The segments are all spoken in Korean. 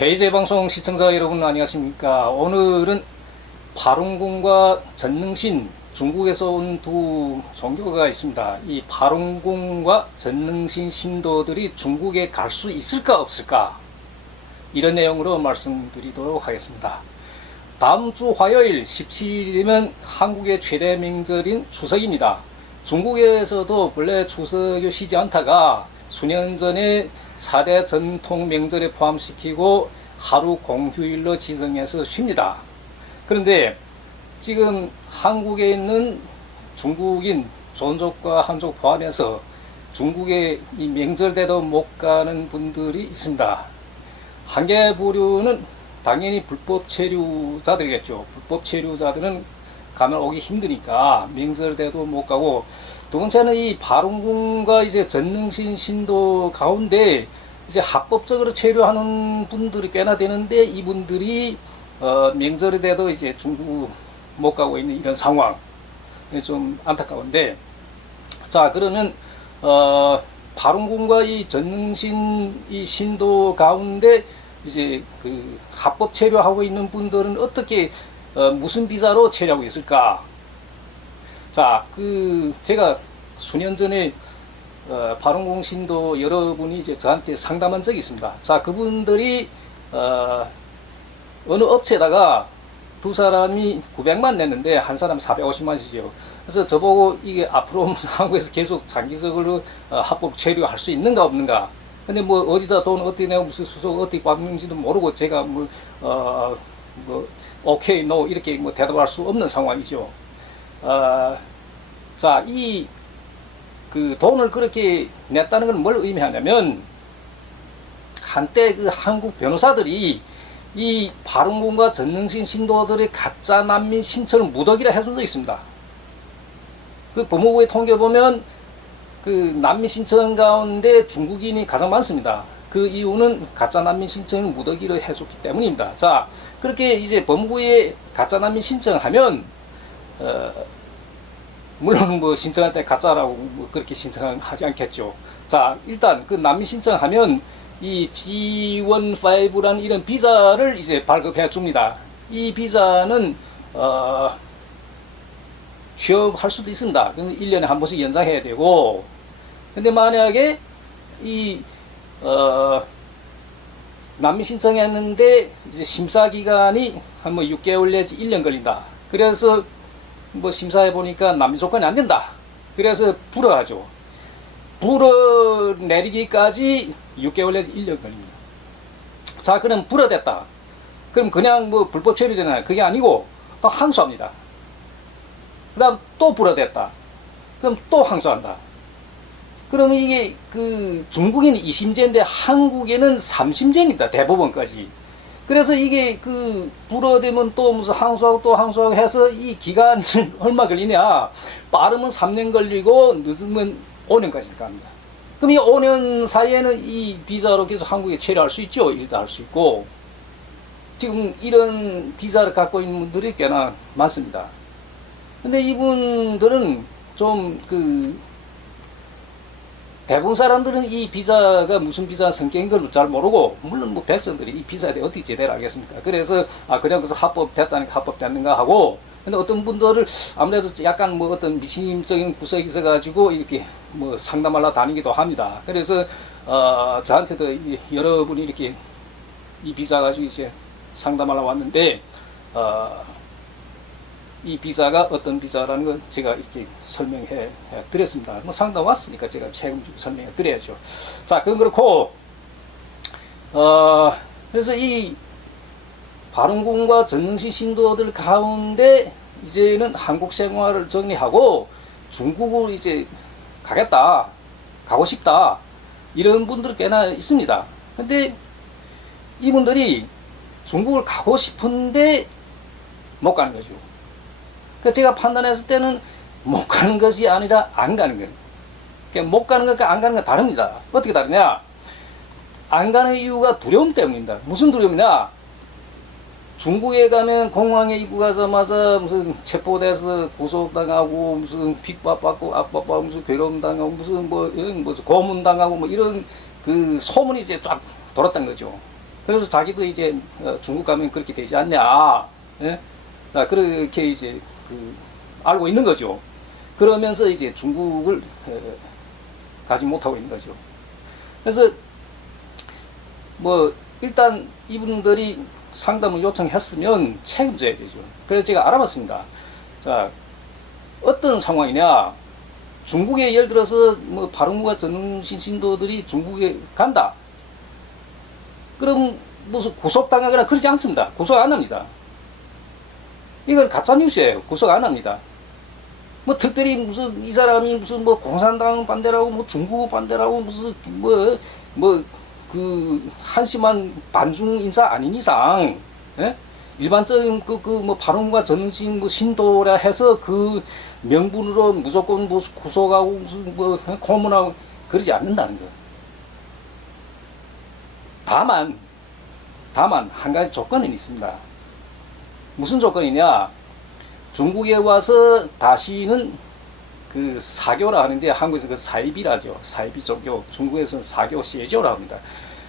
대제방송 시청자 여러분 안녕하십니까. 오늘은 파룬궁과 전능신, 중국에서 온 두 종교가 있습니다. 이 파룬궁과 전능신 신도들이 중국에 갈 수 있을까 없을까, 이런 내용으로 말씀드리도록 하겠습니다. 다음 주 화요일 17일이면 한국의 최대 명절인 추석입니다. 중국에서도 원래 추석이 쉬지 않다가 수년 전에 4대 전통 명절에 포함시키고 하루 공휴일로 지정해서 쉽니다. 그런데 지금 한국에 있는 중국인 존족과 한족 포함해서 중국에 이 명절 때도 못 가는 분들이 있습니다. 한계 부류는 당연히 불법 체류자들이겠죠. 불법 체류자들은 가면 오기 힘드니까 명절 때도 못 가고, 두 번째는 이 파룬궁과 이제 전능신 신도 가운데 이제 합법적으로 체류하는 분들이 꽤나 되는데, 이분들이 명절에 돼도 이제 중국 못 가고 있는 이런 상황, 좀 안타까운데, 자, 그러면 파룬궁과 이 전능신 이 신도 가운데 이제 그 합법 체류하고 있는 분들은 어떻게 무슨 비자로 체류하고 있을까? 자, 제가 수년 전에 파룬궁 신도 여러분이 이제 저한테 상담한 적이 있습니다. 자, 그분들이 어느 업체에다가 두 사람이 900만 냈는데 한 사람 450만이죠. 그래서 저보고 이게 앞으로 한국에서 계속 장기적으로 합법 체류할 수 있는가 없는가. 근데 뭐 어디다 돈 어떻게 내고 무슨 수속 어떻게 받는지도 모르고 제가 오케이, 노 이렇게 뭐 대답할 수 없는 상황이죠. 자, 그 돈을 그렇게 냈다는 건 뭘 의미하냐면, 한때 그 한국 변호사들이 이 파룬궁과 전능신 신도들의 가짜 난민 신청을 무더기라 해준 적이 있습니다. 그 법무부의 통계 보면 그 난민 신청 가운데 중국인이 가장 많습니다. 그 이유는 가짜 난민 신청을 무더기로 해줬기 때문입니다. 자, 그렇게 이제 법무부에 가짜 난민 신청하면 물론 뭐 신청할 때 가짜라고 뭐 그렇게 신청하지 않겠죠. 자, 일단 그 난민 신청하면 이 G15라는 이런 비자를 이제 발급해 줍니다. 이 비자는 취업할 수도 있습니다. 1년에 한 번씩 연장해야 되고, 근데 만약에 난민 신청했는데 이제 심사 기간이 한 6개월 내지 1년 걸린다. 그래서 뭐 심사해 보니까 난민 조건이 안 된다. 그래서 불허하죠. 불허 내리기까지 6개월 내지 1년 걸립니다. 자, 그럼 불허됐다. 그럼 그냥 뭐 불법 체류되나요? 그게 아니고 또 항소합니다. 그 다음 또 불허됐다. 그럼 또 항소한다. 그러면 이게 그 중국에는 2심제인데 한국에는 3심제입니다. 대법원까지. 그래서 이게 그 불허되면 또 무슨 항소하고 또 항소하고 해서 이 기간이 얼마 걸리냐? 빠르면 3년 걸리고 늦으면 5년까지 갑니다. 그럼 이 5년 사이에는 이 비자로 계속 한국에 체류할 수 있죠. 일도 할 수 있고. 지금 이런 비자를 갖고 있는 분들이 꽤나 많습니다. 근데 이분들은 좀 대부분 사람들은 이 비자가 무슨 비자 성격인 걸 잘 모르고, 물론 뭐 백성들이 이 비자에 대해 어떻게 제대로 알겠습니까? 그래서 그냥 그래서 합법됐다니까 합법됐는가 하고, 근데 어떤 분들을 아무래도 약간 뭐 어떤 미신적인 구석이 있어가지고 이렇게 뭐 상담하러 다니기도 합니다. 그래서 저한테도 여러분이 이렇게 이 비자 가지고 이제 상담하러 왔는데, 이 비자가 어떤 비자라는 걸 제가 이렇게 설명해 드렸습니다. 뭐 상담 왔으니까 제가 책임지고 설명해 드려야죠. 자, 그건 그렇고, 그래서 이 파룬궁과 전능신 신도들 가운데 이제는 한국 생활을 정리하고 중국으로 이제 가겠다, 가고 싶다, 이런 분들 꽤나 있습니다. 근데 이분들이 중국을 가고 싶은데 못 가는 거죠. 그래서 제가 판단했을 때는 못 가는 것이 아니라 안 가는 거예요. 그러니까 못 가는 것과 안 가는 건 다릅니다. 어떻게 다르냐? 안 가는 이유가 두려움 때문입니다. 무슨 두려움이냐? 중국에 가면 공항에 입국하자마자 무슨 체포돼서 구속당하고 무슨 핍박받고 압박받고 무슨 괴로움당하고 무슨 고문당하고 뭐 이런 그 소문이 이제 쫙 돌았던 거죠. 그래서 자기도 이제 중국 가면 그렇게 되지 않냐. 예? 자, 그렇게 이제 알고 있는 거죠. 그러면서 이제 중국을 가지 못하고 있는 거죠. 그래서 뭐 일단 이분들이 상담을 요청했으면 책임져야 되죠. 그래서 제가 알아봤습니다. 자, 어떤 상황이냐? 중국에 예를 들어서 뭐 발언과 전능신 신도들이 중국에 간다. 그럼 무슨 구속당하거나 그러지 않습니다. 구속 안 합니다. 이건 가짜 뉴스예요. 구속 안 합니다. 뭐 특별히 무슨 이 사람이 무슨 뭐 공산당 반대라고 뭐 중국 반대라고 무슨 그 한심한 반중 인사 아닌 이상, 예? 일반적인 뭐 발언과 전신 뭐 신도라 해서 그 명분으로 무조건 뭐 구속하고 무슨 뭐 고문하고 그러지 않는다는 거. 다만 한 가지 조건은 있습니다. 무슨 조건이냐? 중국에 와서 다시는 그 사교라 하는데 한국에서 그 사이비라죠. 사이비 종교. 중국에서는 사교 세조라 합니다.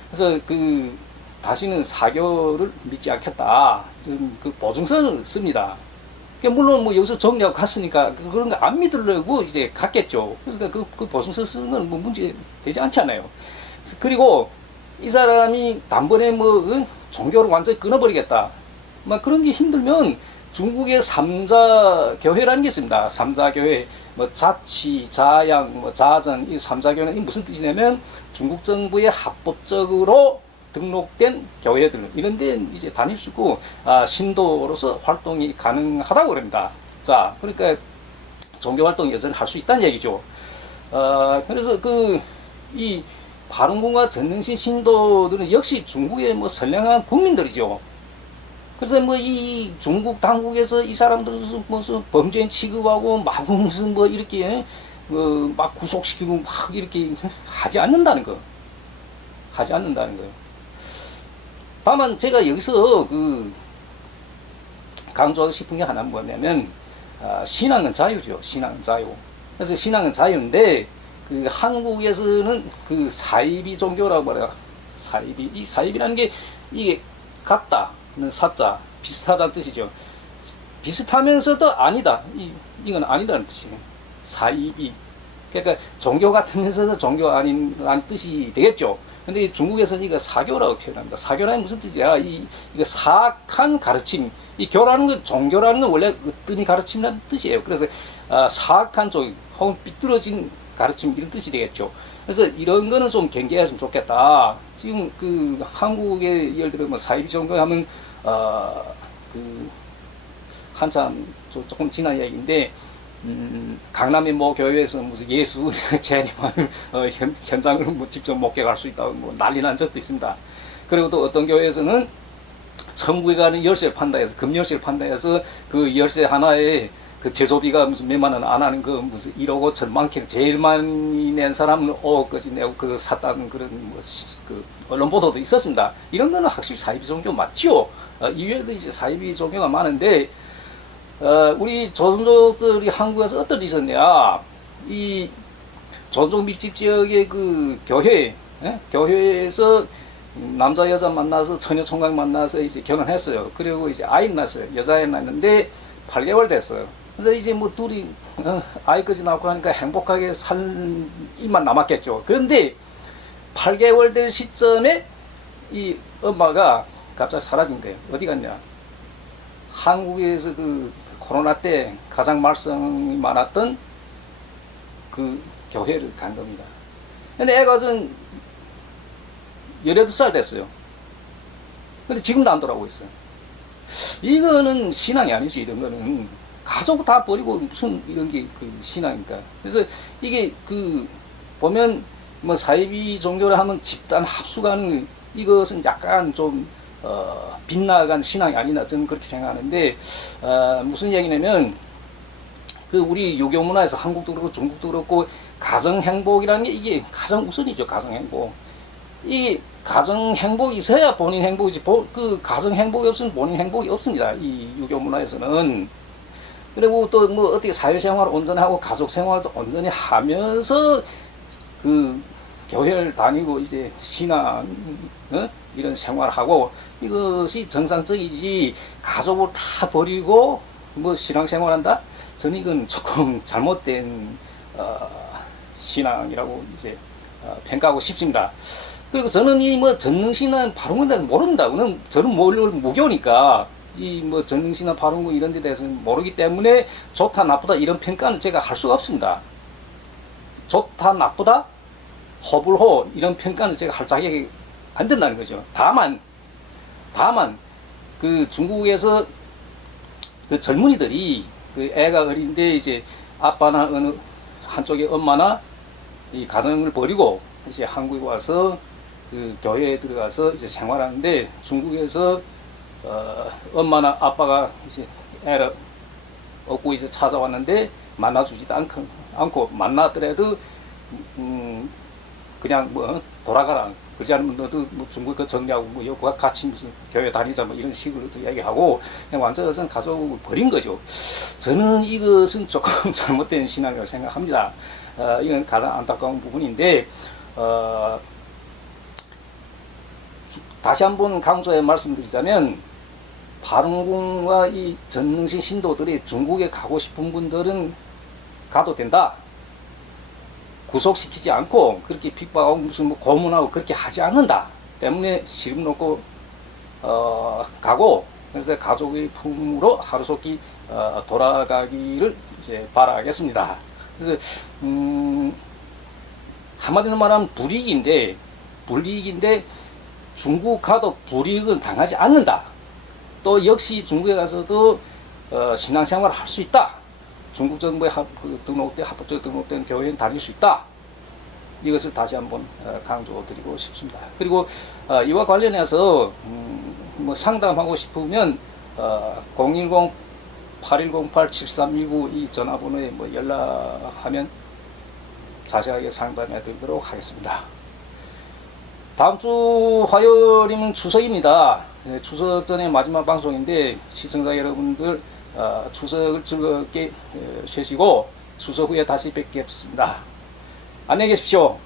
그래서 그 다시는 사교를 믿지 않겠다. 이런 그 보증서를 씁니다. 물론 뭐 여기서 정리하고 갔으니까 그런 거 안 믿으려고 이제 갔겠죠. 그러니까 그 보증서 쓰는 건 뭐 문제 되지 않잖아요. 그리고 이 사람이 단번에 뭐 종교를 완전히 끊어버리겠다. 막 그런 게 힘들면 중국의 삼자 교회라는 게 있습니다. 삼자 교회, 뭐 자치, 자양, 뭐 자전 이 삼자 교회는 무슨 뜻이냐면 중국 정부의 합법적으로 등록된 교회들 이런데 이제 다닐 수 있고 신도로서 활동이 가능하다고 그럽니다. 자, 그러니까 종교 활동 여전히 할 수 있다는 얘기죠. 그래서 이 발원공과 전능신 신도들은 역시 중국의 뭐 선량한 국민들이죠. 그래서 뭐 이 중국 당국에서 이 사람들 무슨 범죄인 취급하고 막 무슨 뭐 이렇게 막 구속시키고 막 이렇게 하지 않는다는 거. 하지 않는다는 거예요. 다만 제가 여기서 강조하고 싶은 게 하나는 뭐냐면 신앙은 자유죠. 신앙은 자유. 그래서 신앙은 자유인데 한국에서는 사이비 종교라고 말해요. 사이비. 이 사이비라는 게 이게 같다는 사자 비슷하다는 뜻이죠. 비슷하면서도 아니다. 이건 아니다는 뜻이에요. 사이비. 그러니까 종교 같으면서도 종교 아닌라는 뜻이 되겠죠. 근데 중국에서는 이거 사교라고 표현합니다. 사교라는 무슨 뜻이야? 이거 사악한 가르침. 이 교라는 건 종교라는 건 원래 으뜸이 가르침이라는 뜻이에요. 그래서 사악한 쪽 혹은 삐뚤어진 가르침 이런 뜻이 되겠죠. 그래서 이런 거는 좀 경계했으면 좋겠다. 지금 한국에 예를 들어 뭐 사이비 종교 하면 한참 조금 지난 이야기인데 강남의 뭐 교회에서 무슨 예수 재림하는 현장을 뭐 직접 목격할 수 있다고 뭐 난리 난 적도 있습니다. 그리고 또 어떤 교회에서는 천국에 가는 열쇠를 판다 해서 금열쇠를 판다 해서 그 열쇠 하나에 그 제조비가 무슨 몇만 원 안 하는 무슨 1억 5천 많게 제일 많이 낸 사람은 5억까지 내고 샀다는 그런 언론 보도도 있었습니다. 이런 거는 확실히 사이비 종교 맞죠? 이외에도 이제 사이비 종교가 많은데 우리 조선족들이 한국에서 어떤 일이 있었냐? 이 조선족 밀집 지역의 교회, 교회에서 남자 여자 만나서 처녀 총각 만나서 이제 결혼했어요. 그리고 이제 아이 낳았어요. 여자애 낳았는데 8개월 됐어요. 그래서 이제 뭐 둘이 아이까지 낳고 하니까 행복하게 살 일만 남았겠죠. 그런데 8개월 될 시점에 이 엄마가 갑자기 사라진 거예요. 어디 갔냐? 한국에서 코로나 때 가장 말썽이 많았던 교회를 간 겁니다. 근데 애가는 12살 됐어요. 근데 지금도 안 돌아오고 있어요. 이거는 신앙이 아니죠. 이런 거는 가족 다 버리고 무슨 이런 게 신앙입니까? 그래서 이게 보면 뭐 사이비 종교를 하면 집단 합숙하는 이것은 약간 좀 빗나간 신앙이 아니나 저는 그렇게 생각하는데 무슨 얘기냐면 우리 유교 문화에서 한국도 그렇고 중국도 그렇고 가정 행복이라는 게 이게 가장 우선이죠. 가정 행복. 이 가정 행복이 있어야 본인 행복이지 가정 행복이 없으면 본인 행복이 없습니다. 이 유교 문화에서는. 그리고 또 뭐 어떻게 사회생활을 온전히 하고 가족생활도 온전히 하면서 교회를 다니고 이제 신앙 이런 생활하고 이것이 정상적이지 가족을 다 버리고 뭐 신앙생활한다? 저는 이건 조금 잘못된 신앙이라고 이제 평가하고 싶습니다. 그리고 저는 이 뭐 전능신은 바른군에 모릅니다. 저는 무교니까 이 뭐 전능신이나 바른군 이런 데 대해서는 모르기 때문에 좋다 나쁘다 이런 평가는 제가 할 수가 없습니다. 좋다 나쁘다 허불호 이런 평가는 제가 할 자격이 안 된다는 거죠. 다만 그 중국에서 그 젊은이들이 그 애가 어린데 이제 아빠나 어느 한쪽의 엄마나 이 가정을 버리고 이제 한국에 와서 그 교회에 들어가서 이제 생활하는데 중국에서 엄마나 아빠가 이제 애를 얻고 이제 찾아왔는데 만나주지도 않고 만나더라도 그냥 뭐 돌아가라. 그렇지 않으면 너도 뭐 중국 거 정리하고 뭐 여기가 같이 무슨 교회 다니자 뭐 이런 식으로 얘기하고 그냥 완전히 가족을 버린 거죠. 저는 이것은 조금 잘못된 신앙이라고 생각합니다. 이건 가장 안타까운 부분인데 다시 한번 강조해 말씀드리자면 바른궁과 이 전능신 신도들이 중국에 가고 싶은 분들은 가도 된다. 구속시키지 않고 그렇게 핍박하고 무슨 뭐 고문하고 그렇게 하지 않는다 때문에 시름 놓고 가고 그래서 가족의 품으로 하루속히 돌아가기를 이제 바라겠습니다. 그래서 한마디로 말하면 불이익인데 중국 가도 불이익은 당하지 않는다. 또 역시 중국에 가서도 신앙생활을 할 수 있다. 중국 정부에 합법적으로 등록된 교회에 다닐 수 있다. 이것을 다시 한번 강조드리고 싶습니다. 그리고 이와 관련해서 뭐 상담하고 싶으면 010-8108-7319 이 전화번호에 뭐 연락하면 자세하게 상담해 드리도록 하겠습니다. 다음 주 화요일이면 추석입니다. 추석 전에 마지막 방송인데 시청자 여러분들 추석을 즐겁게 쉬시고 추석 후에 다시 뵙겠습니다. 안녕히 계십시오.